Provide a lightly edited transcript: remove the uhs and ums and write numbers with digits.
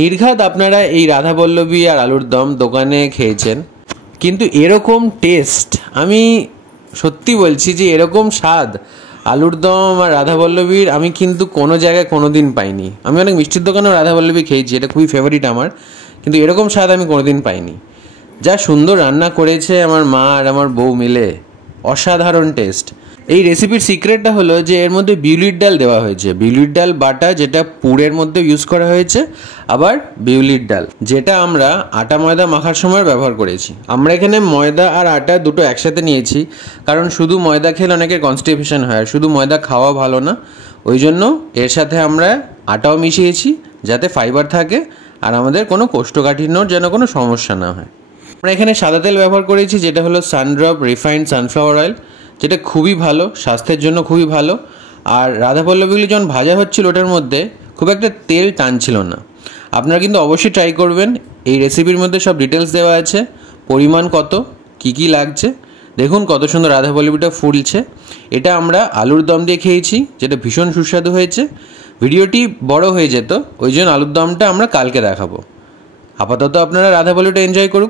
নির্ঘাত আপনারা এই রাধাবল্লভী আর আলুর দম দোকানে খেয়েছেন, কিন্তু এরকম টেস্ট আমি সত্যি বলছি যে এরকম স্বাদ আলুর দম আর রাধাবল্লভীর আমি কিন্তু কোনো জায়গায় কোনো দিন পাইনি। আমি অনেক মিষ্টির দোকানেও রাধাবল্লভী খেয়েছি, এটা খুবই ফেভারিট আমার, কিন্তু এরকম স্বাদ আমি কোনো দিন পাইনি। যা সুন্দর রান্না করেছে আমার মা আর আমার বউ মিলে, অসাধারণ টেস্ট। এই রেসিপির সিক্রেটটা হলো যে এর মধ্যে বিউলির ডাল দেওয়া হয়েছে, বিউলির ডাল বাটা, যেটা পুরের মধ্যে ইউজ করা হয়েছে, আবার বিউলির ডাল যেটা আমরা আটা ময়দা মাখার সময় ব্যবহার করেছি। আমরা এখানে ময়দা আর আটা দুটো একসাথে নিয়েছি, কারণ শুধু ময়দা খেলে অনেকের কনস্টিপেশন হয়, আর শুধু ময়দা খাওয়া ভালো না, ওই জন্য এর সাথে আমরা আটাও মিশিয়েছি যাতে ফাইবার থাকে আর আমাদের কোনো কোষ্ঠকাঠিন্যর যেন কোনো সমস্যা না হয়। আমরা এখানে সাদা তেল ব্যবহার করেছি, যেটা হলো সানড্রপ রিফাইন্ড সানফ্লাওয়ার অয়েল, যেটা খুবই ভালো, স্বাস্থ্যের জন্য খুবই ভালো। আর রাধাবল্লভীগুলি যখন ভাজা হচ্ছিল ওটার মধ্যে খুব একটা তেল টানছিল না। আপনারা কিন্তু অবশ্যই ট্রাই করবেন। এই রেসিপির মধ্যে সব ডিটেলস দেওয়া আছে, পরিমাণ কত, কি কি লাগছে। দেখুন কত সুন্দর রাধাবল্লভীটা ফুলছে। এটা আমরা আলুর দম দিয়ে খেয়েছি, যেটা ভীষণ সুস্বাদু হয়েছে। ভিডিওটি বড় হয়ে যেত, ওই জন্য আলুর দমটা আমরা কালকে দেখাবো। আপাতত আপনারা রাধাবল্লভীটা এনজয় করুন।